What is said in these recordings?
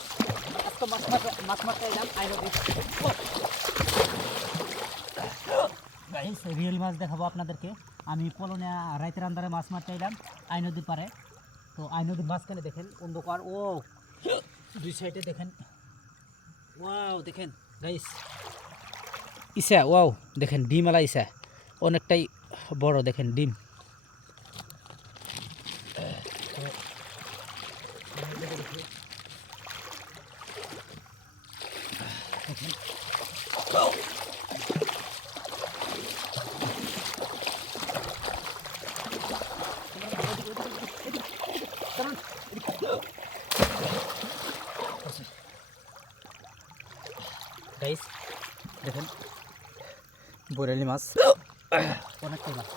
Guys আজকে মাছ মারতে এলাম আই নদী গাইস রিয়েল মাছ দেখাবো আপনাদেরকে। আমি পলনে রাইতের আন্ধারে মাছ মারতে এলাম আই নদীর পারে। তো আই নদীর মাঝখানে দেখেন অন্ধকার, ও দুই সাইডে দেখেন, ওয়াও দেখেন গাইস ইসা, ওয়াও দেখেন ডিমওয়ালা ইসা, অনেকটাই বড় দেখেন ডিম। গাইস দেখেন বরেলি মাছ, অনেকটাই মাছ।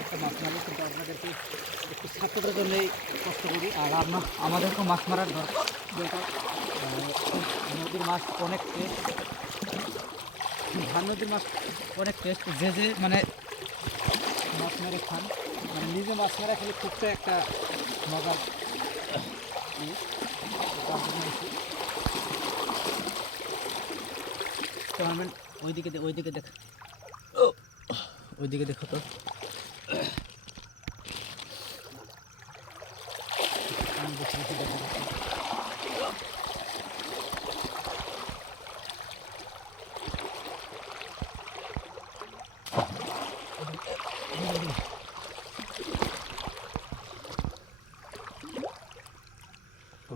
একটা মাছ মারি, কিন্তু আপনাদেরকে একটু ছাত্রদের জন্যই কষ্ট করি, আর আমাদেরকেও মাছ মারার দরকার। নদীর মাছ অনেক টেস্ট, ধান নদীর মাছ অনেক টেস্ট। যে মানে মাছ মেরে খান, মানে নিজে মাছ মেরে খেলে খুবটা একটা মজার টুর্নামেন্ট। ওইদিকে দেখ, ওইদিকে দেখো তো, আমি দেখি দেখো।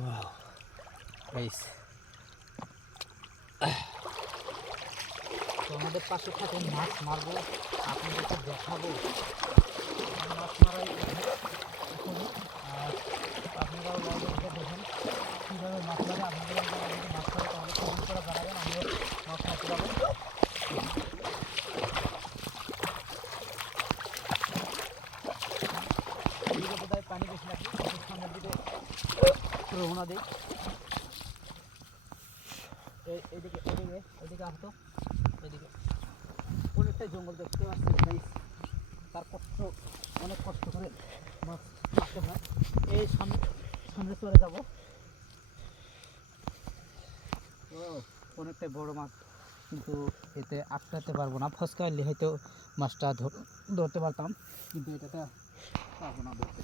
Wow, guys. তো আমাদের পাশে থাকেন, মাছ মারবো, আপনাদেরকে দেখাবো মাছ মারাই এখন। আর আপনারাও লাইভে দেখেন কীভাবে মাছ মারে। আপনাদের যদি মাছ মারে তাহলে কমেন্ট করে জানাবেন, আমিও মাছ মারতে পারবো। বোধহয় পানি বেশি লাগে, সামনের দিকে রওনা দিই। এদিকে আসতো, এদিকে অনেকটাই জঙ্গল দেখতে পাচ্ছি গাইস। তার কষ্ট, অনেক কষ্ট করে মাছ মারতে হয়। এই সামনে চলে যাব। ও অনেকটাই বড় মাছ, কিন্তু এতে আটকাতে পারবো না। ফসকাইলে হয়তো মাছটা ধরতে পারতাম, কিন্তু এটাতে পারবো না ধরতে।